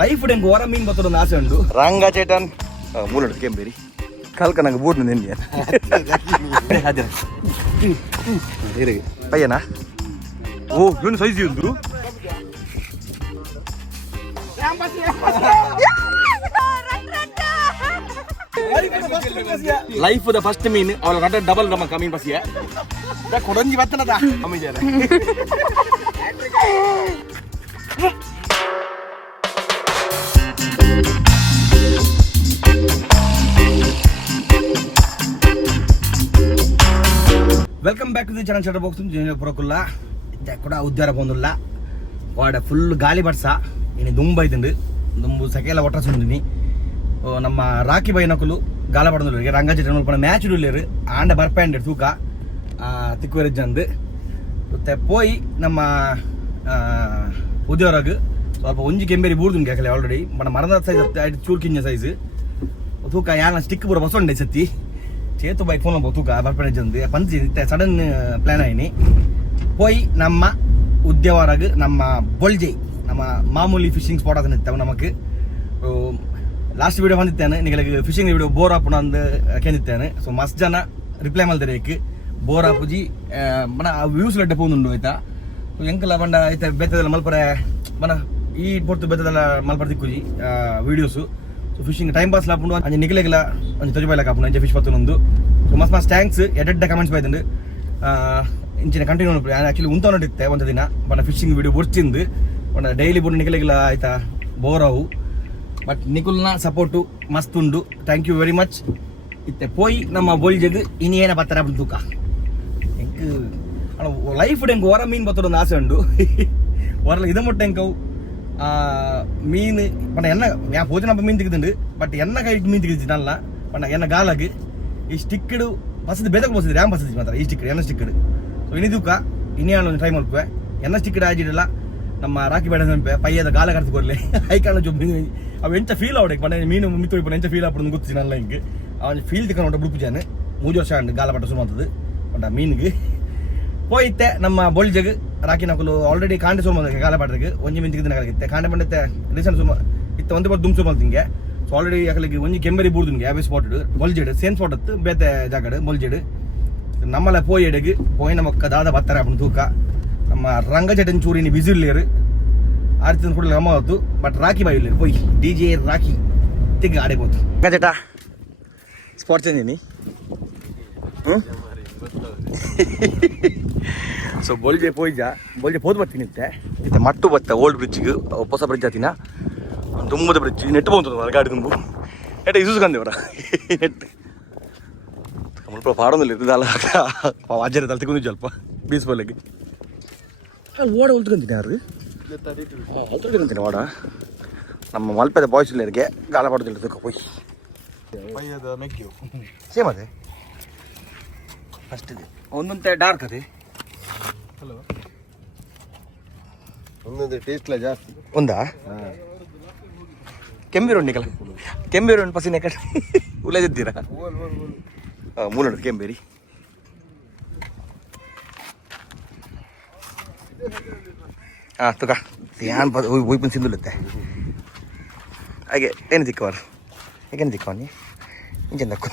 life ಡೆಂಗ್ ಹೊರ ಮೀನ್ ಬರ್ತದ ಆಸೆ ಉಂಟು ರಂಗ ಚೇಟನ್ ಮೂಲ ಕೆಂಬೇರಿ ಕಲ್ಕ ನಂಗೆ ಬೂಟ್ ನೆನ್ನೆ ಪಯ್ಯನಾ ಓ ಇವನು ಸೈಜ್ ಉಂಟು ಲೈಫ್ ದ ಫಸ್ಟ್ ಮೀನ್ ಅವಳ ಗಂಟ ಡಬಲ್ ನಮ್ಮ ಮೀನ್ ಬಸಿಯ ಕೊಡಂಜಿ ಬತ್ತನದ ಅಮ್ಮಿಜಾರ welcome back to the channel shutter box పురకుల్లా ఇది కూడా ఉద్యార పొందుల్లా వాడ ఫుల్ గాలి బడ్స ఈయన దుంబు అవుతుంది దుంబు సకేల ಒಟ್ಟಸುಂದಿನಿ ನಮ್ಮ ರಾಕಿ ಬೈನಕುಲು ಗಾಲ ಪಡಂದು ರಂಗಾಜಿ ಪಡ ಮ್ಯಾಚ್ ಇಡಲೇರು ಆಂಡ ಬರ್ಪಂಡ್ ತೂಕ ತಿಕ್ಕುವರೆಜ್ಜಂದು ಮತ್ತೆ ಪೋಯಿ ನಮ್ಮ ಉದ್ಯೋರಗ್ ಸ್ವಲ್ಪ ಒಂಜಿ ಕೆಂಬೇರಿ ಬೂರ್ದು ಕೇಕಲೆ ಆಲ್ರೆಡಿ ಬಡ ಮರದ ಸೈಜ್ ಐದು ಚೂರು ಕಿಂಜ ಸೈಜ್ ತೂಕ ಯಾನ ಸ್ಟಿಕ್ ಪೂರ ಬಸೊಂಡೆ ಸತ್ತಿ చేతు బైక్ ఫోన్ తూక ಬರ್ಪಣೆಜಂದು ಪಂಚಿ ಸಡನ್ ಪ್ಲಾನ್ ಆಯ್ನಿ పోయి ನಮ್ಮ ಉದ್ಯವರಾಗ ನಮ್ಮ ಬೊಲ್ಜೆ ನಮ್ಮ ಮಾಮೂಲಿ ಫಿಶಿಂಗ್ ಸ್ಪಾಟ್ ಅದನ್ನ ಇತ್ತವ ನಮಕ್ ಲಾಸ್ಟ್ ವಿಡಿಯೋ ಬಂದಿತ್ತೇನೆ ನಿಮಗೆ ಫಿಶಿಂಗ್ ವಿಡಿಯೋ ಬೋರ್ ಆಪುಣ ಅಂದ್ ಕೇಂದಿತ್ತೇನೆ ಸೊ ಮಸ್ತ್ ಜನ ರಿಪ್ಲೈ ಮಲ್ದಿರೇಕ್ ಬೋರ್ ಆಪುಜಿ ಮನ ವ್ಯೂಸ್ ಲಡ್ಡೆ ಪೋನುಂಡು ಆಯ್ತಾ ಎಂಕಲ ಬಂಡ ಆಯ್ತಾ ಬೆತ್ತದಲ್ಲ ಮಲ್ಪರೆ ಮನ ಈ ಪೊರ್ತು ಬೆತ್ತದಲ್ಲ ಮಲ್ಪರೆ ದಿಕ್ಕುಜಿ videos so fishing time pass ಲಾಪುಂಡು ಅಂಜ ನಿಗಲೆಗಿಲ್ಲ ಒಂಜಿ ತೊಜಿ ಕಾಪುಂಡು ಅಂಜ ಫಿಶ್ ಪತ್ತುನೊಂದು ಸೊ ಮಸ್ತ್ ಮಸ್ತ್ ಥ್ಯಾಂಕ್ಸ್ ಎಡ್ಡೆಡ್ಡ ಕಮೆಂಟ್ಸ್ ಬೈದಂಡು ಇಂಚಿನ ಕಂಟಿನ್ಯೂ ಆ್ಯಕ್ಚುಲಿ ಉಂತೊಂಡಿತ್ತೆ ಒಂದು ದಿನ ಬಣ್ಣ ಫಿಶಿಂಗ್ ವಿಡಿಯೋ ಬೊರ್ಚಿಂದು ಬಣ್ಣ ಡೈಲಿ ಬೋರ್ಡು ನಿಗಲೆಗಿಲ್ಲ ಆಯ್ತಾ ಬೋರ್ ಅವು ಬಟ್ ನಿಕುಲ್ನ ಸಪೋರ್ಟು ಮಸ್ತ್ ಉಂಡು ಥ್ಯಾಂಕ್ ಯು ವೆರಿ ಮಚ್ ಇತ್ತೆ ಪೋಯಿ ನಮ್ಮ ಬೋಲ್ಜಗ್ ಇನ್ನೇನ ಬತ್ತರ ತೂಕ ಎಂಕ್ ಲೈಫ್ ಡೆಂಗ್ ಹೊರ ಮೀನ್ ಬತ್ತೊಂದು ಆಸೆ ಉಂಡು ಹೊರಲ ಇದ ಮೊಟ್ಟೆ ಎಂಕವು மீன் பண்ண என்ன என் போச்சு நம்ம மீன் திக்குதுண்டு பட் என்ன கைட்டு மீன் திக்குது நல்லா பண்ண என்ன காலாக்கு ಈ ಸ್ಟಿಕ್ಕಡು ಬಸದು ಬೇದಕ್ಕೆ ಬಸದು ರ್ಯಾಮ್ ಬಸದು ಮಾತ್ರ ಈ ಸ್ಟಿಕ್ಕಡು ಎನ್ನ ಸ್ಟಿಕ್ಕಡು ಸೊ ಇನ್ನಿದಕ್ಕ ಇನ್ನೇನು ಒಂದು ಟೈಮ್ ಮಲ್ಪೆ ಎನ್ನ ಸ್ಟಿಕ್ಕಡು ಆಜಿಡಲ್ಲ ನಮ್ಮ ರಾಕಿ ಬೇಡ ನೆನಪೆ ಪಯ್ಯದ ಗಾಲ ಕಡ್ದು ಕೊಡ್ಲೆ ಐಕಾಲ ಜೊಬ್ ಅವು ಎಂತ ಫೀಲ್ ಅವಡೆ ಪಣ್ಣ ಮೀನು ಮಿತ್ತು ಪಣ್ಣ ಎಂತ ಫೀಲ್ ಆಪಡು ಗೊತ್ತಿಲ್ಲ ನಲ್ಲ ಹಿಂಗೆ ಅವನು ಫೀಲ್ ತಿಕ್ಕೊಂಡು ಬಿಡುಪುಜಾನೆ 3 ವರ್ಷ ಅಂಡು ಗಾಲ ಪಟ್ಟ ಸುಮಾತದು ಪಣ್ಣ ಮೀನಿಗೆ ಹೋಯ್ತೆ ನಮ್ಮ ಬೊಲ್ಜಗ್ ರಾಕಿ ನಕಲು ಆಲ್ರೆಡಿ ಕಾಂಡೆ ಸುಮಾರು ಗಾಲ ಪಡ್ರಿಗೆ ಒಂಜಿ ಮೀನ್ ತಿಕ್ಕಿದ ನಗಲಿತ್ತೆ ಕಾಂಡೆ ಬಂಡತ್ತೆ ರೀಸೆಂಟ್ ಸುಮಾರು ಇತ್ತು ಒಂದು ಬರ್ ದುಮ್ ಸುಮಾರು ತಿಂಗೆ ಸೊ ಆಲ್ರೆಡಿ ಯಾಕಲಿಗೆ ಒಂಜಿ ಕೆಂಬರಿ ಬೂರ್ದುನ್ಗೆ ಯಾವೇ ಸ್ಪಾಟ್ ಬೊಲ್ಜೆಡ್ ಸೇಮ್ ಸ್ಪಾಟ್ ಅತ್ತು ಬೇತೆ ಜಾಗಡ್ ಬೊಲ್ಜೆಡ್ ನಮ್ಮಲ್ಲ ಪೋಯ್ ಎಡೆಗೆ ಪೋಯ್ ನಮಕ್ಕ ದಾದ ಬತ್ತರ ಆಪುಂಡು ತೂಕ ನಮ್ಮ ರಂಗಚಟನ್ ಚೂರಿನಿ ಬಿಸಿ ಇಲ್ಲೇರು ಆರ್ತಿನ ಕೂಡ ಗಮ್ಮ ಆಯ್ತು ಬಟ್ ರಾಕಿ ಬಾಯಿ ಇಲ್ಲೇರು ಪೋಯ್ DJ ರಾಕಿ ತಿಗ್ ಆಡೆ ಹೋಯ್ತು ರಂಗಚಟ ಸ್ಪಾಟ್ ಚೇಂಜ್ ಸೊ ಬೋಲ್ಜೆ ಪೋಯ್ಜ ಬೋಲ್ಜೆ ಪೋದು ಬರ್ತೀನಿ ಇತ್ತೆ ಮಟ್ಟು ಬತ್ತ ಓಲ್ಡ್ ಬ್ರಿಡ್ಜ್ಗೆ ಹೊಸ ಬ್ರಿಡ್ಜ್ ಆತಿನ ತುಂಬದ ಬ್ರಿಡ್ಜ್ ನೆಟ್ಟು ಬಂತು ಗಾಡಿ ತುಂಬು ಎಟ್ಟ ಇಸುಸ್ಕಂದೇವ್ರ ನೆಟ್ಟು ಮುಲ್ಪ ಪಾಡೊಂದಿಲ್ಲ ಇರ್ತದಲ್ಲ ಅಜ್ಜರ ತಲೆ ತಿಕ್ಕೊಂಡು ಸ್ವಲ್ಪ ಬೀಸ್ ಬೋಲೆಗೆ ಅಲ್ಲಿ ಓಡ ಉಳ್ತುಕೊಂತೀನಿ ಯಾರು ಉಳ್ತುಕೊಂತೀನಿ ಓಡ ನಮ್ಮ ಮಲ್ಪೆದ ಬಾಯ್ಸ್ ಇಲ್ಲರಿಗೆ ಗಾಲ ಪಾಡೋದಿಲ್ಲ ತಕ್ಕ ಪೋಯ್ ಸೇಮ್ ಅದೇ ಅಷ್ಟಿದೆ ಒಂದೊಂದು ಡಾರ್ಕ್ ಅದೇ ಹಲೋ ಒಂದೊಂದು ಟೇಸ್ಟ್ ಜಾಸ್ತಿ ಒಂದಾ ಕೆಂಬೀರು ಉಂಡಿಕಲ್ಲ ಕೆಂಬೀರು ಉಂಡು ಪಸಿನ ಕಡೆ ಉಳಿದಿದ್ದೀರಾ ಮೂಲ ಕೆಂಬೇರಿ ಹಾಂ ತುಕ ಏನ್ ಒಯ್ಪನ್ ಸಿಂದುಲತ್ತೆ ಹಾಗೆ ಏನು ತಿಕ್ಕವರು ಏಕೇನು ತಿಕ್ಕವನಿ ಇಂಚೆಂದ ದಕ್ಕು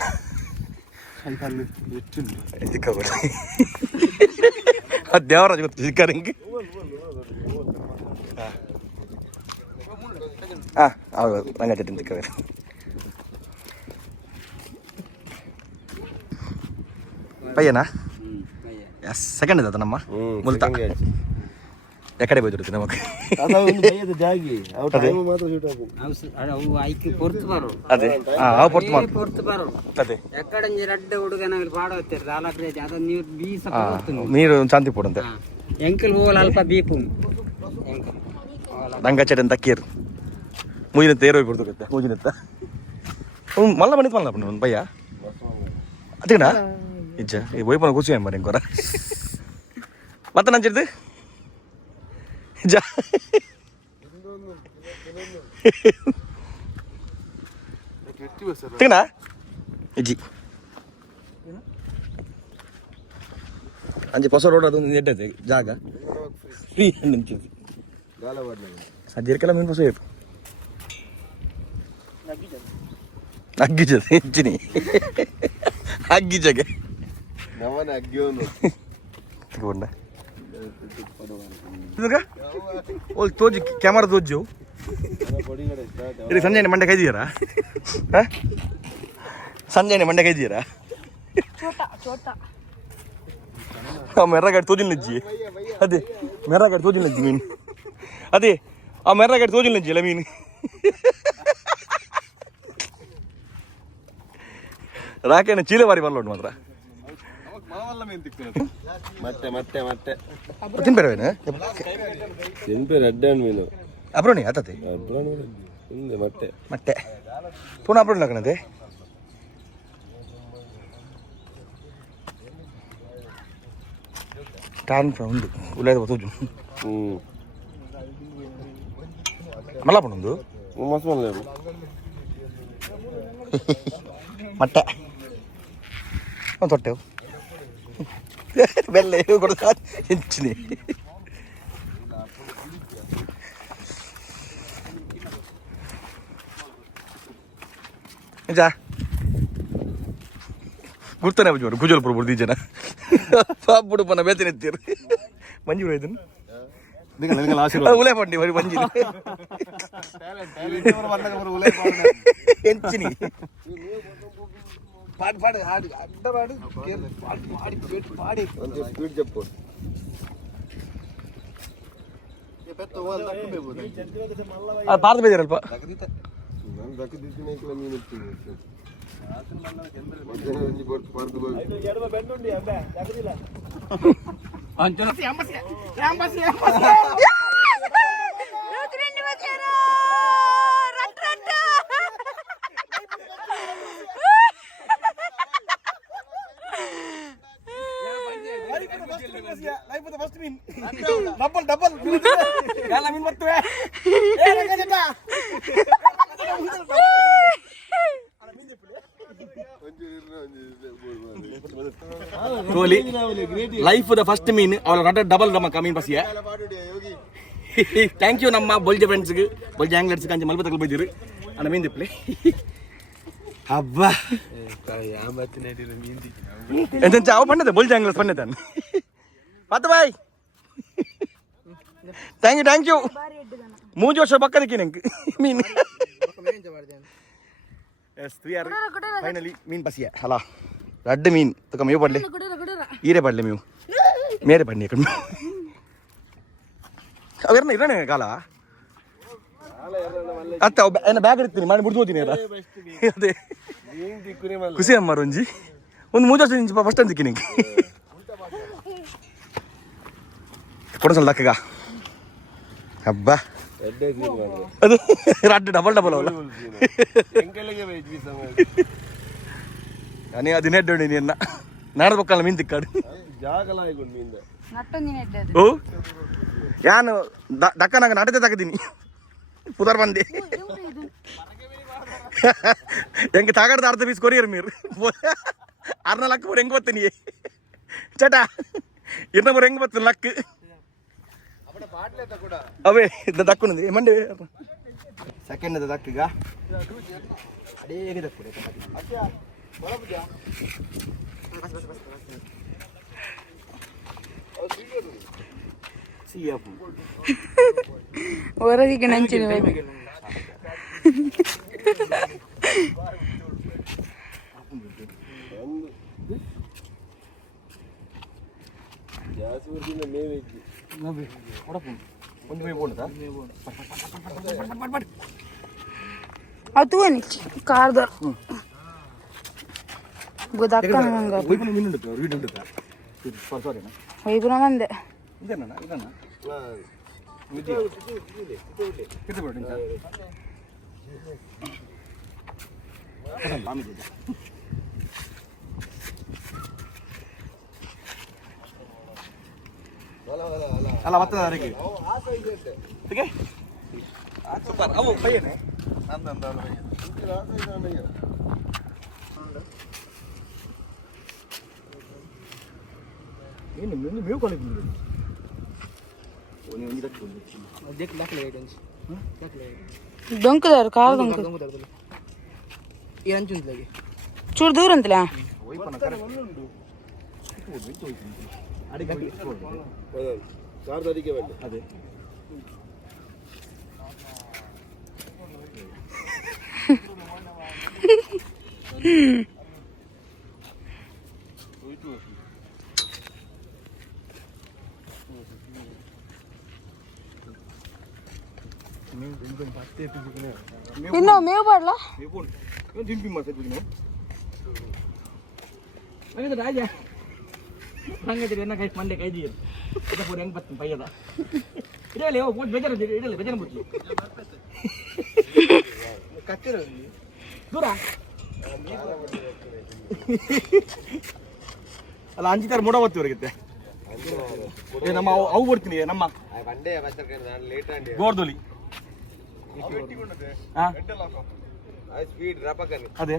ದೇವರಾಜ್ ಗೊತ್ತು ಚಿಕ್ಕರಿಂಗೆ ಹಾಂ ಹೌದು ರಂಗಚಟನ್ ತಿಕ್ಕವರು ಪಯ್ಯನಾ ಎಸ್ ಸೆಕೆಂಡ್ ಇದ ನಮ್ಮ ಮುಲ್ತಾ ಎಕಡೆ ಬೋಯ್ತು ನಮಗೆ ಅದೇ ಅವು ಪೊರ್ತು ಮಾರು ಅದೇ ನೀರು ಶಾಂತಿ ಪೋಡಂತೆ ಎಂಕಲ್ ಹೋಗಲ್ಲ ಅಲ್ಪ ಬೀಪು ರಂಗಚಟನ್ ತಕ್ಕೀರು ಮೂಜಿನ ತೇರು ಹೋಗಿ ಕೊಡ್ತುತ್ತೆ ಮೂಜಿನತ್ತ ಮಲ್ಲ ಬಂದಿತ್ತು ಮಲ್ಲ ಒಂದು ಭಯ್ಯ ಅದೇನಾ ಇಜ್ಜ ಈ ವೈಪನ ಕೂಸಿ ಮರಿ ಕೊರ ಮತ್ತೆ ನಂಚಿಡ್ದು ಇಜ್ಜ ತಿಗಣ ಇಜ್ಜಿ ಅಂಜಿ ಹೊಸ ರೋಡ್ ಅದೊಂದು ಎಡ್ಡೈತೆ ಜಾಗ ಫ್ರೀ ನಿಂತಿದ್ದು ಸದ್ಯಕ್ಕೆಲ್ಲ ಮೀನು ಹೊಸ ಇತ್ತು ಅಗ್ಗಿಜದೆ ಹೆಚ್ಚಿನಿ ಅಗ್ಗಿಜಗೆ ನವನ ಅಗ್ಗಿಯೋನು ತಗೊಂಡ ಓಲ್ ತೋಜಿ ಕ್ಯಾಮರಾ ತೋಜು ಇಲ್ಲಿ ಸಂಜೆ ಮಂಡೆ ಕೈದಿದ್ದೀರಾ ಸಂಜೆ ಮಂಡೆ ಕೈದಿದ್ದೀರಾ ಮೆರ್ರಗಾಡಿ ತೋಜಿಲ್ಲ ನಜ್ಜಿ ಅದೇ ಮೆರ್ರಗಾಡಿ ತೋಜಿಲ್ಲ ನಜ್ಜಿ ಮೀನು ಅದೇ ಆ ಮೆರ್ರಗಾಡಿ ತೋಜಿಲ್ಲ ನಜ್ಜಿ ಅಲ್ಲ ಮೀನು ರಾಕೇನ ಚೀಲ ಬಾರಿ ಬರ್ಲೋಡು ಮಾತ್ರ ಮತ್ತೆ ಮತ್ತೆ ಮತ್ತೆ ತಿನ್ಬೇರೇನು ತಿನ್ಪೇರು ಅಡ್ಡಾನ್ ಮೀನು ಅಬ್ರೋಣಿ ಆತತೆ ಹಿಂದೆ ಮತ್ತೆ ಮತ್ತೆ ಪುನಃ ಅಬ್ರೋಣಿ ಹಾಕಣದೆ ಟಾನ್ ಉಂಡು ಉಳ್ಳಾದ ತೋಜು ಮಲ್ಲಾಪುಣೊಂದು ಮಸ್ತ್ ಮಲ್ಲ ಮಟ್ಟೆ ಒಂದು ತೊಟ್ಟೆವು ಬೆಲ್ಲ ಕೊಡ ಹೆಚ್ಚಿನಿ ನಿಜ ಗುರ್ತಾನೆ ಬಜ್ಜೋರು ಗುಜಲ್ಪುರ ಬುಡ್ದು ಈ ಜನ ಪಾಪುಡು ಪನ್ನ ಬೇತನೆ ಎತ್ತೀರು ಮಂಜೂರು ಇದನ್ನು ಉಲೆ ಪಂಡಿ ಬರೀ ಮಂಜಿ ಹೆಂಚಿನಿ ಪಾಡಿ ಪಾಡಿ ಹಾಡಿ ಅಡ್ಡ ಪಾಡಿ ಪಾಡಿ ಪಾಡಿ ಒಂದು ಸ್ಪೀಡ್ ಜಪ್ಪು ಪಾರ್ದು ಬೇಜಾರಲ್ಪ ನಾನು ದಕ್ಕಿದ್ದೀನಿ ಮೀನು ಇರ್ತೀನಿ ಪಾರ್ದು ಡಬಲ್ ಡಬಲ್ ಎಲ್ಲ ಮೀನ್ ಬರ್ತವೆ ಲೈಫ್ ದ ಫಸ್ಟ್ ಮೀನ್ ಅವಳ ರಡ್ಡ ಡಬಲ್ ನಮ್ಮಕ್ಕ ಮೀನ್ ಬಸಿಯ ಥ್ಯಾಂಕ್ ಯು ನಮ್ಮ ಬೊಲ್ಜೆ ಫ್ರೆಂಡ್ಸ್ಗೆ ಬೊಲ್ಜೆ ಆಂಗ್ಲರ್ಸ್ ಕಂಚೆ ಮಲ್ಬ ತಗೊಳ್ ಬೈದಿರು ಅಣ್ಣ ಮೀನ್ ದಿಪ್ಲೆ ಹಬ್ಬ ಎಂತ ಅವ ಪಣ್ಣದೆ ಬೊಲ್ಜೆ ಆಂಗ್ಲರ್ಸ್ ಪಣ್ಣೆ ಪತ್ತ ಬಾಯ್ ಥ್ಯಾಂಕ್ ಯು 3 ವರ್ಷ ಬಕ್ಕದಕ್ಕೆ ನಂಗೆ ಮೀನ್ ಎಸ್ ವಿ ಆರ್ ಫೈನಲಿ ಮೀನ್ ಬಸಿಯ ಅಲ್ಲ ರಡ್ಡ ಮೀನ್ ತಕ ಮೇವು ಪಡ್ಲೆ ಈರೆ ಪಡ್ಲೆ ಮೇವು ಮೇರೆ ಪಡ್ನೆ ಕಣ್ಣು ಅವೇರ್ನ ಇರೋಣ ಕಾಲ ಅತ್ತ ಏನ ಬ್ಯಾಗ್ ಇಡ್ತೀನಿ ಮಾಡಿ ಬಿಡ್ದು ಹೋಗ್ತೀನಿ ಅಲ್ಲ ಅದೇ ಖುಷಿ ಅಮ್ಮ ರಂಜಿ ಒಂದು 3 ವರ್ಷ ನಿಂಚು ಫಸ್ಟ್ ಅಂತಿಕ್ಕಿ ನಿಂಗೆ ಕೊಡಸಲ್ಲ ದಕ್ಕಗ ಹಬ್ಬ ಅದು ರಡ್ಡ ಡಬಲ್ ಅವಲ್ಲ ನಾನೇ ಅದಿನೇ ಅಡ್ಡೋಣಿ ನಿನ್ನ ನಾಡದ ಪಕ್ಕಲ್ಲ ಮೀನ್ ತಿಕ್ಕಾಡು ಓ ಯಾನು ದಕ್ಕನಾಗ ನಾಟದೆ ತಗದೀನಿ ಪುದರ್ ಬಂದೆ ಹೆಂಗೆ ತಾಗಡ್ದ ಅರ್ಧ ಪೀಸ್ ಕೊರಿಯರ್ ಮೀರು 6 ಲಕ್ಕ ಬರ್ ಹೆಂಗೆ ಬತ್ತೀನಿ ಚಟ ಇನ್ನೊಬ್ಬರು ಹೆಂಗೆ ಬತ್ತು ಲಕ್ ಅವೇ ದಕ್ಕು ಮಂಡೆ ಸೆಕೆಂಡ್ ದಕ್ಕೀಗ ಅಡೇ ದಕ್ಕು ಹೊರದಿಗೆ ನಂಚಿನ ಅದು ಕಾರ್ದ ಗೊತ್ತಾಗ್ತ ವೈಪುರ ಮಂದೆ ಅಲ್ಲ ಮತ್ತೆ ಸೂಪರ್ ಅವು ಪಯ್ಯನೆ ಏನು ಮೇವು ಕೊಂಡಿದ್ದೀನಿ ಡೊಂಕದಾರು ಕಾರ್ ಡೊಂಕ చూడు దూరం ఉందిలే ಚಾರ್ಜ್ ಅದಕ್ಕೆ ಬೇಡ ಅದೇ ಇನ್ನು ಮೇವು ಬಾಡ್ಲ ತಿಂಪಿ ಮಾಡ್ತಿದ್ವಿ ನೀವು ರಾಜ ಹಂಗೈತಿ ಎನ್ನ ಕೈ ಮಂಡೆ ಕೈ ದೀರ್ ಪೂರ ಹೆಂಗ್ ಬರ್ತೀನಿ ಪಯ್ಯದ ಇಡಲಿ ಹೋಗಿ ಬೇಜಾರು ಇಡಲಿ ಬೇಜಾರು ಬಿಡ್ಲಿ ಕತ್ತಿರ ದೂರ ಅಲ್ಲ ಅಂಜಿತಾರ ಮೂಡ ಬರ್ತೀವ್ರಿಗತ್ತೆ ನಮ್ಮ ಅವು ಬರ್ತೀನಿ ನಮ್ಮ ಗೋರ್ದೋಲಿ ಸ್ಪೀಡ್ ರಪಕನಿ ಅದೇ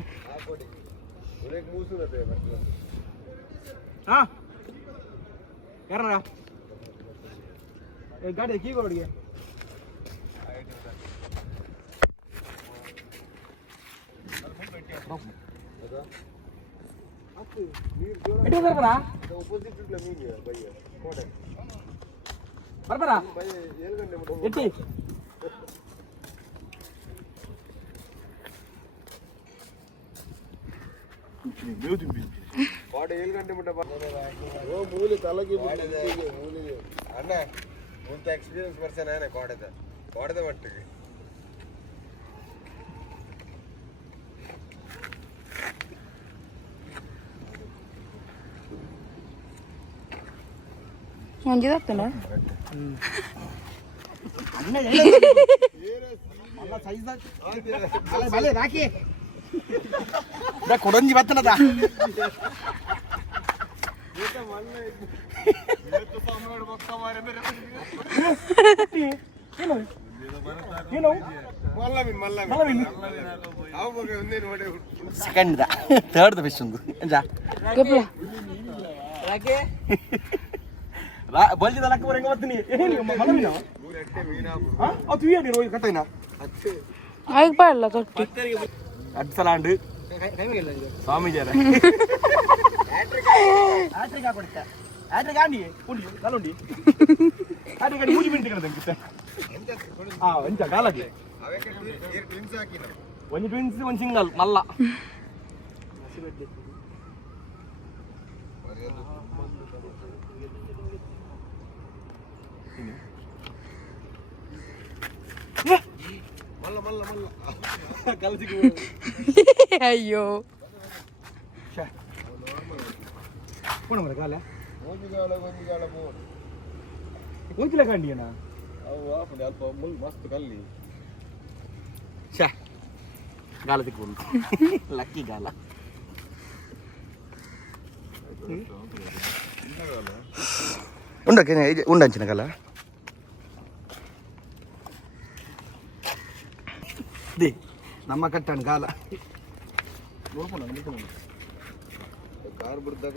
ಮೂಸುನದೆ ಹಾ ಯಾರ ಗಾಡಿ ಕೀ ಕೊಡಿಗೆ ಬರ್ಬರಾ ಎಟ್ಟಿ ಕೋಟೆ 7 ಗಂಟೆ ಮಟ್ಟ ಮೂಲೆ ತಲಗಿ ಮೂಲೆ ಅಣ್ಣ ಮುಂತ ಎಕ್ಸ್ಪೀರಿಯನ್ಸ್ ಪರ್ಸನ್ ಆನೆ ಕೋಟದ ಮಟ್ಟಿಗೆ ಮಂಜಿದಾಗ್ತಾನ ಕೊಡಂಜಿ ಬತ್ತನದ ಸೆಕೆಂಡ್ ಥರ್ಡ್ ಫಿಶ್ ಒಂದು ಬಲ್ಜಿದ ಲಕ್ಕ ಬರಂಗ ಬರ್ತೀನಿ ಕಟ್ಟೈನಾ ಆಗ ಬಾಡ್ಲ ಕಟ್ಟಿ ಅಡ್ಸಲಾಂಡು ಸ್ವಾಮೀಜಾರ ಮೂಜಿ ಮಿಂಟಿ ಕಣದಂಗಿತ್ತೆ ಎಂಚ ಕಾಲಕ್ಕೆ ಒಂದು ಟ್ವಿನ್ಸ್ ಒಂದು ಸಿಂಗಲ್ ಮಲ್ಲ ಅಯ್ಯೋ ಕಾಲ ಕಂಡಿಯನ ಅಲ್ಪ ಮಸ್ತ್ ಕಲ್ಲಿ ಗಾಲ ತಿಕ್ಕೊಂಡು ಲಕ್ಕಿ ಗಾಲ ఉండంచిన గల ನಮ್ಮ ಕಟ್ಟಣ ಗಾಲ ಕಾರ್ ಬಿಡ್ದಾಗ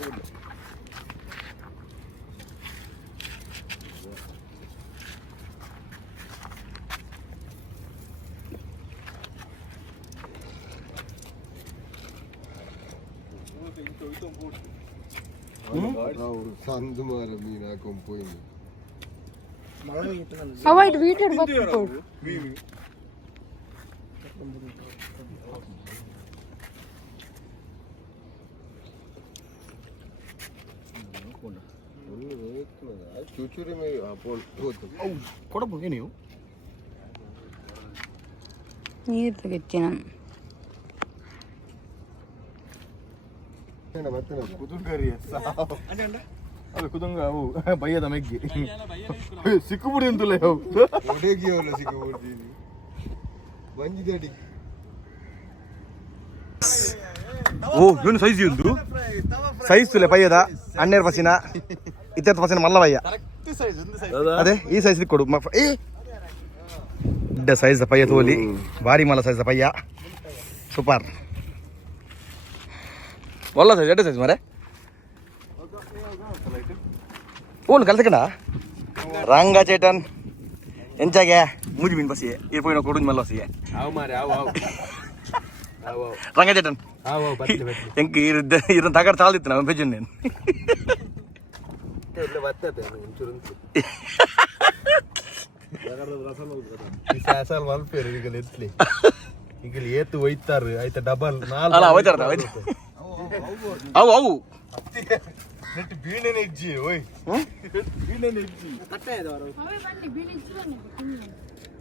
ಸಂದು ಮಾರ ಮೀನು ಹಾಕೊಂಡ್ ಪೋಯ್ದು ಅವಾಯ್ಡ್ ವೀಟೆಡ್ ಬತ್ತು ಚೂಚೂರಿ ಮೇ ಕೊಡಬಹುದು ನೀವು ನೀರು ತೆಗಿತ್ತಿ ನಾನು ಅದು ಕುದುಂಗ ಅವು ಬಯ್ಯದ ಮೆಗ್ಗಿ ಸಿಕ್ಕುಬಿಡಿ ಅಂತಲೇ ಅವು ಒಡೆಗಿಯವಲ್ಲ ಸಿಕ್ಕುಬಿಡ್ತೀನಿ ಬಂಜಿದಡಿ ಓ ಇವನು ಸೈಜ್ ಒಂದು ಸೈಜ್ ತುಲೆ ಪಯ್ಯದ 12% ಇತ್ತೆತ್ತು ಪರ್ಸೆಂಟ್ ಮಲ್ಲ ಪಯ್ಯ ಅದೇ ಈ ಸೈಜ್ ಕೊಡು ಏ ದೊಡ್ಡ ಸೈಜ್ ಪಯ್ಯ ತೋಲಿ ಭಾರಿ ಮಲ್ಲ ಸೈಜ್ ಪಯ್ಯ ಸೂಪರ್ ಒಳ್ಳೆ ಸೈಜ್ ಎಡ್ಡೆ ಸೈಜ್ ಮರೆ ಓನು ಕಲ್ಸಕಂಡ ರಂಗ ಚೇಟನ್ ಎಂಚಾಗೆ ಮೂಜಿ ಮೀನು ಬಸಿಯೇ ಈ ಪೋಯಿನ ಕೊಡುದು ಮಲ್ಲ ಬಸಿಯೇ ಅವು ಮಾರೆ ಅವು ರಂಗಚೇಟನ್ ಎಂಕ್ ಇರನ್ ತಗಡ್ ಸಾಲ್ದಿತ್ತು ನಾವು ಬೆಜ್ಜನ್ ನೇನು ಬರ್ತದೆ ಒಂಚೂರು ಅಸಲ್ ಮಲ್ಪೇರು ಈಗ ಎತ್ಲಿ ಈಗ ಏತು ಒಯ್ತಾರ ಆಯ್ತಾ ಡಬಲ್ ಅಲ್ಲ ಹೋಯ್ತಾರ ಅವು ಅವು ಬೀಣೆನೆ ಇಜ್ಜಿ ಓಯ್ ಬೀಣೆನೆ ಇಜ್ಜಿ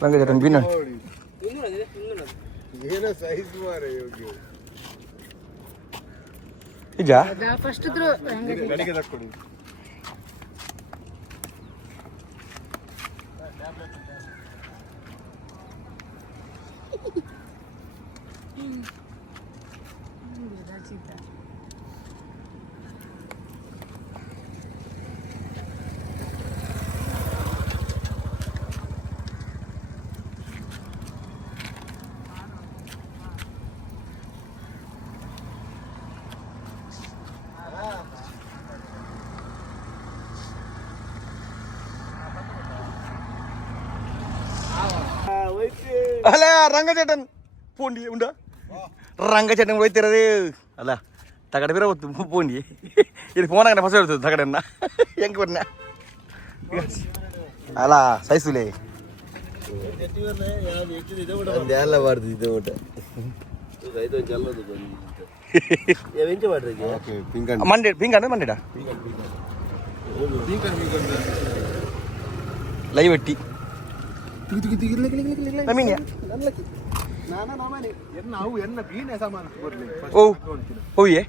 ರಂಗಚೇಟನ್ ಬೀನ ಏನೋ ಸೈಜ್ ಮಾರೆ ಯೋಗಿ ನಿಜ ಫಸ್ಟ್ ಗಡಿಗೆ ತಕ್ಕೊಡಿ ಅಲ್ಲ ರಂಗಚೇಟನ್ ಪೋಂಡಿ ಉಂಡ ರಂಗಚೇಟನ್ ಹೋಯ್ತಿರೋದು ಅಲ್ಲ ತಗಡ ಬೇರೆ ಹೊತ್ತು ಪೋಂಡಿ ಇದು ಫೋನಾಗ ಫಸ್ಟ್ ಇರ್ತದೆ ತಗಡನ್ನ ಹೆಂಗೆ ಬರ್ನ ಅಲ್ಲ ಸೈಸುಲೆ ಎಲ್ಲ ಬಾರ್ದು ಇದೆ ಊಟ ಮಂಡೆ ಪಿಂಕ್ ಅಂದ್ರೆ ಮಂಡೆಡ ಲೈವ್ ಎಟ್ಟಿ ಓ ಹೋಯೆ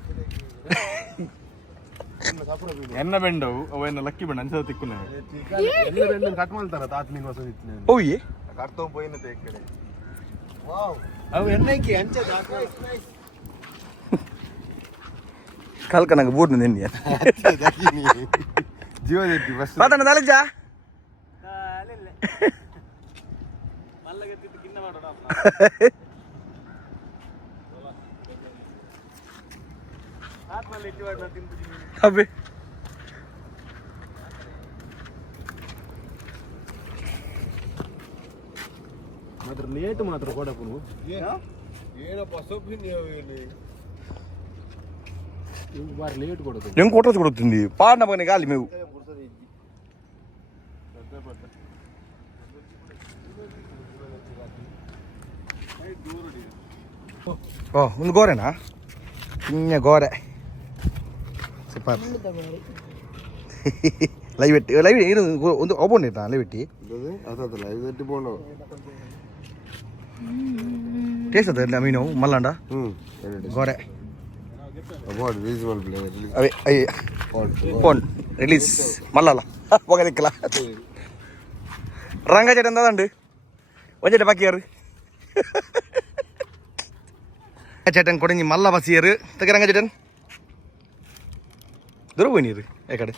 ಎನ್ನ ಬೆಂಡವು ಅವೆನ್ನ ಲಕ್ಕಿ ಬೆಂಡ ಅನ್ಸದ ತಿಕ್ಕುನ ಎನ್ನ ಬೆಂಡ ಕಟ್ ಮಾಡ್ತಾರ ತಾತ್ ಮೀನು ಹೊಸ ಇತ್ತು ಹೋಯೆ ಕಟ್ತೋ ಪೋಯಿನ ತೆ ಕಡೆ ವಾವ್ ಅವು ಎನ್ನಕ್ಕೆ ಅಂಚೆ ದಾಕ ಕಲ್ಕ ನಂಗೆ ಬೂಟ್ ನಿನ್ನೆ ಜೀವ ದೇತಿ ಬಸ್ ಮಾತಾಡ ನಾಲೆಜ್ಜ ಅಬ್ಬೆ ಮಾತ್ರ ಲೇಟ್ ಮಾತ್ರ ಕೊಡಪ್ಪನು ಏನಪ್ಪ ಸೊಪ್ಪು ನೀವು ಬಾರಿ ಲೇಟ್ ಕೊಡೋದು ಹೆಂಗೆ ಕೊಟ್ಟದ್ದು ಕೊಡುತ್ತೀನಿ ಪಾಡ ಮಗನೇ ಗಾಲಿ ಮೇವು ಓ ಒಂದು ಗೋರೆನಾ ಇನ್ನ ಗೋರೆ ಸೂಪರ್ ಲೈವ್ ಎಟ್ಟಿ ಲೈವ್ ಇದು ಒಂದು ಓಪನ್ ಇಟ್ಟ ಲೈವ್ ಎಟ್ಟಿ ಅದಲ್ಲ ಇದು ಬೋಂಡು ಟೇಸ್ಟ್ ಅದ ಮೀನು ಮಲ್ಲಂಡ ಗೋರೆ ಅವಾರ್ಡ್ ವಿಜುವಲ್ ಪ್ಲೇ ಅವೇ ಅಯ್ಯ ಫೋನ್ ರಿಲೀಸ್ ಮಲ್ಲಲ್ಲ ಹೋಗಲಿಕ್ಕಲ್ಲ ರಂಗಚೇಟನ್ ಅದಂಡು ಒಂಜೆಟ ಬಾಕಿಯಾರು ചേട്ടൻ കൊടങ്ങി മല്ല ബസിയറ് തെക്കരങ്ങ ചേട്ടൻ ദൂര പോയി നീ എക്കടെ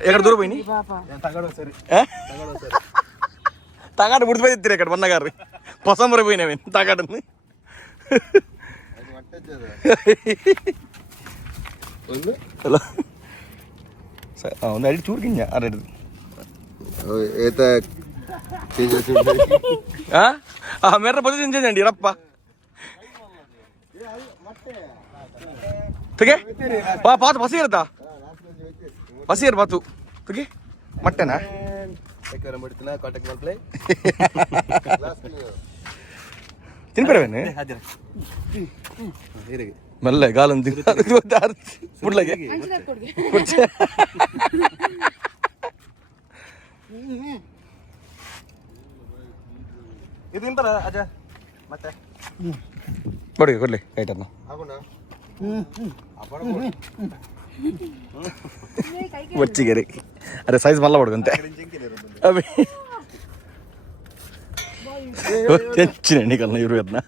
എക്കടെ ദൂര പോയി നീ തകാട് മുടിച്ച് പോയി എത്തിരി എക്കടെ വന്നകാറ് പസം പറ പോയി അവൻ തകാടെന്ന് ഹലോ ഒന്ന് അടി ചൂടിക്കിഞ്ഞ ആരുടെ ಮೇರ ಬದು ತಿಂಚಂಡಿ ರಪ್ಪ ತುಗೆ ಬಾ ಪಾತು ಬಸಿ ಇರತ್ತಾ ಬಸಿ ಇರ ಬಾತು ತುಗೆ ಮಟ್ಟನಾ ತಿನ್ಪರವೇನು ಮೆಲ್ಲ ಗಾಲಂದು ಮುಡ್ಲಗೆ ಇದು ತಿಂತಾರ ಅಜ್ಜ ಮತ್ತೆ ಬಡಿ ಕೊಡ್ಲಿ ಕೈಟನ್ನು ಬಚ್ಚಿಗೆರಿ ಅರೆ ಸೈಜ್ ಮಲ್ಲ ಬಡ್ಕಂತೆ ಹೆಚ್ಚಿನ ಎಣ್ಣಿಕಲ್ನ ಇವರು ಅದನ್ನ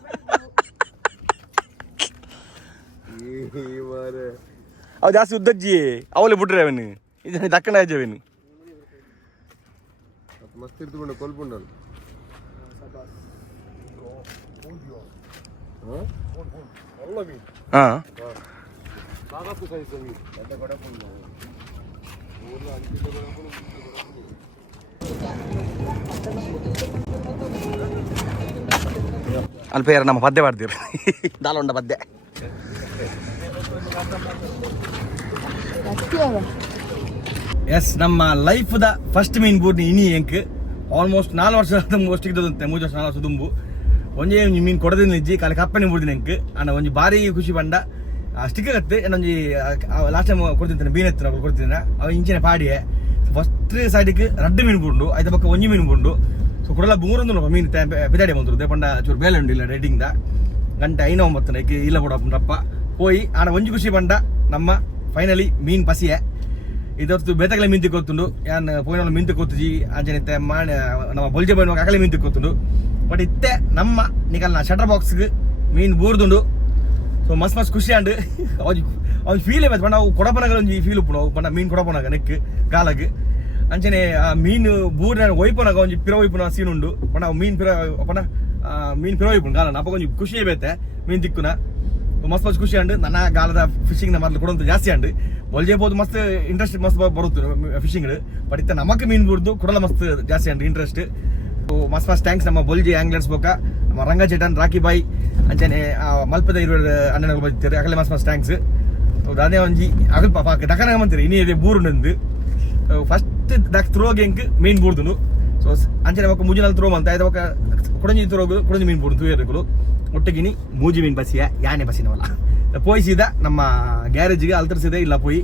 ಅವು ಜಾಸ್ತಿ ಉದ್ದಜ್ಜಿ ಅವಲೇ ಬಿಟ್ರೆ ಅವನು ಇದು ದಕ್ಕಣ ಅಜ್ಜವೇನು ಮಸ್ತ್ ಇರ್ತುಕೊಂಡು ಕೊಲ್ಪುಂಡಲ್ಲ ಹಾಂ ಸಾಕಷ್ಟು ಸೈಜ್ ಮೀನು ದೊಡ್ಡ ಕೊಡಪುಂಡು ಊರ್ಲ ಅಂಚಿತ ಕೊಡಪುಂಡು ಅಲ್ಲಿ ಪೇರ ನಮ್ಮ ಪದ್ಯ ಮಾಡ್ತೀರಿ ದಾಲೊಂಡ ಪದ್ಯ ಎಸ್ ನಮ್ಮ ಲೈಫ್ದ ಫಸ್ಟ್ ಮೀನ್ ಬೂರ್ನಿ ಇನಿ ಎಂಕ್ ಆಲ್ಮೋಸ್ಟ್ 4 ವರ್ಷ ಮೋಸ್ಟ್ ಇದ್ದದಂತೆ 3 ವರ್ಷ 4 ವರ್ಷ ದುಂಬು ಒಂಜೇ ಮೀನು ಕೊಡದಿನ ಇಜ್ಜಿ ಕಾಲಿ ಕಪ್ಪನೆ ಬೂರ್ದಿನ ಎಂಕ್ ಅಣ್ಣ ಒಂಜಿ ಬಾರಿ ಖುಷಿ ಬಂಡ ಸ್ಟಿಕ್ ಆಗತ್ತೆ ಒಂಜಿ ಲಾಸ್ಟ್ ಟೈಮ್ ಕೊಡ್ತಿದ್ದೇನೆ ಬೀನ್ ಎತ್ತಿನ ಕೊಡ್ತಿದ್ದೇನೆ ಅವ ಇಂಚಿನ ಪಾಡಿಯೇ ಫಸ್ಟ್ ಸೈಡ್ಗೆ ರಡ್ಡು ಮೀನು ಬುಂಡು ಐದ ಪಕ್ಕ ಒಂಜಿ ಮೀನು ಬುಂಡು ಸೊ ಕೊಡಲ ಮೂರೊಂದು ಮೀನು ಬಿದಾಡಿ ಬಂದ್ರು ದೇಪಂಡ ಚೂರು ಬೇಲೆ ಉಂಡಿಲ್ಲ ರೇಟಿಂಗ್ದ ಗಂಟೆ 5:09 ಇಲ್ಲ ಕೊಡಪ್ಪ ಹೋಯಿ ಆನ ಒಂಜಿ ಖುಷಿ ಬಂಡ ನಮ್ಮ ಫೈನಲಿ ಮೀನ್ ಪಸಿಯೆ ಇದೊತ್ತು ಬೇತಗಲೆ ಮೀನ್ ತಿಕ್ಕೊತ್ತುಂಡು ಯಾನ್ ಪೋಯಿನ ಮೀನ್ ತಿಕ್ಕೊತ್ತುಜಿ ಅಂಜನಿತ್ತೆ ನಮ್ಮ ಬೊಲ್ಜೆ ಬೈನ ಅಗಲೆ ಮೀನ್ ತಿಕ್ಕೊತ್ತುಂಡು ಬಟ್ ಇತ್ತೆ ನಮ್ಮ ನಿಕಲ್ನ ಶಟರ್ ಬಾಕ್ಸ್ಗೆ ಮೀನ್ ಬೂರ್ದುಂಡು ಸೊ ಮಸ್ತ್ ಖುಷಿ ಅಂಡ್ ಅವ್ನು ಫೀಲ್ ಬಂದು ನಾವು ಕೊಡಪನಗ ಒಂಜಿ ಫೀಲ್ ಉಪ್ಪು ನಾವು ಪಂಡ ಮೀನ್ ಕೊಡಪನಗ ನೆಕ್ ಗಾಲಗ್ ಅಂಚನೆ ಆ ಮೀನು ಬೂರ್ನ ಒಯ್ಪನಗ ಒಂಜಿ ಪಿರ ಒಯ್ಪುನ ಸೀನ್ ಉಂಡು ಪಂಡ ಮೀನ್ ಪಿರ ಪಂಡ ಮೀನ್ ಪಿರ ಒಯ್ಪುಂಡು ಗಾಲ ಅಪ್ಪ ಒಂಜಿ ಖುಷಿ ಬೇತೆ ಮೀನ್ ತಿಕ್ಕುನ ಮಸ್ತ್ ಖುಷಿ ಅಂಡ್ ನನ್ನ ಗಾಲದ ಫಿಶಿಂಗ್ ನ ಮೊದಲು ಕೊಡೋದು ಜಾಸ್ತಿ ಅಂಡ್ ಬೊಲ್ಜೆಬೋದು ಮಸ್ತ್ ಇಂಟ್ರೆಸ್ಟ್ ಮಸ್ತ್ ಬರುತ್ತೆ ಫಿಶಿಂಗ್ ಬಟ್ ಇತ್ತ ನಮಕ್ ಮೀನ್ ಬೂರ್ದು ಕೊಡಲ ಮಸ್ತ್ ಜಾಸ್ತಿ ಅಂಡ್ ಇಂಟ್ರೆಸ್ಟ್ ಮಸ್ತ್ ಥ್ಯಾಂಕ್ಸ್ ನಮ್ಮ ಬೊಲ್ಜಿ ಆಂಗ್ಲರ್ಸ್ ಬೋಕ ನಮ್ಮ ರಂಗಚೇಟನ್ ರಾಕಿ ಬಾಯ್ ಅಂಚನೆ ಮಲ್ಪದ ಇರುವ ಅಣ್ಣನ ಬರ್ತೀರಿ ಅಗಲೆ ಮಸ್ತ್ ಥ್ಯಾಂಕ್ಸ್ ಅದೇ ಒಂಜಿ ಅಗಲ್ ಪಾಕ ದಕನಾಗ ಮಂತೀರಿ ಇನಿ ಇದೆ ಬೂರುಂಡು ಫಸ್ಟ್ ದಕ್ ತ್ರೋಗೆ ಎಂಕ್ ಮೀನ್ ಬೂರ್ದುನು ಸೊ ಅಂಚನೆ ಒಕ್ಕ ಮುಜಿನಲ್ಲಿ ತ್ರೋ ಅಂತ ಐದ ಒಕ್ಕ ಕೊಡಂಜಿ ತ್ರೋಗು ಕೊಡಂಜಿ ಮೀನ್ ಬೂರ್ದು ತೂಯರ್ಗಳು ಒಟ್ಟಿಗಿನಿ ಮೂಜಿ ಮೀನ್ ಬಸಿಯ ಯಾನೆ ಬಸಿನವಲ್ಲ ಪೋಯಿಸಿದ ನಮ್ಮ ಗ್ಯಾರೇಜ್ಗೆ ಅಲ್ತರಿಸಿದೆ ಇಲ್ಲ ಪೋಯಿ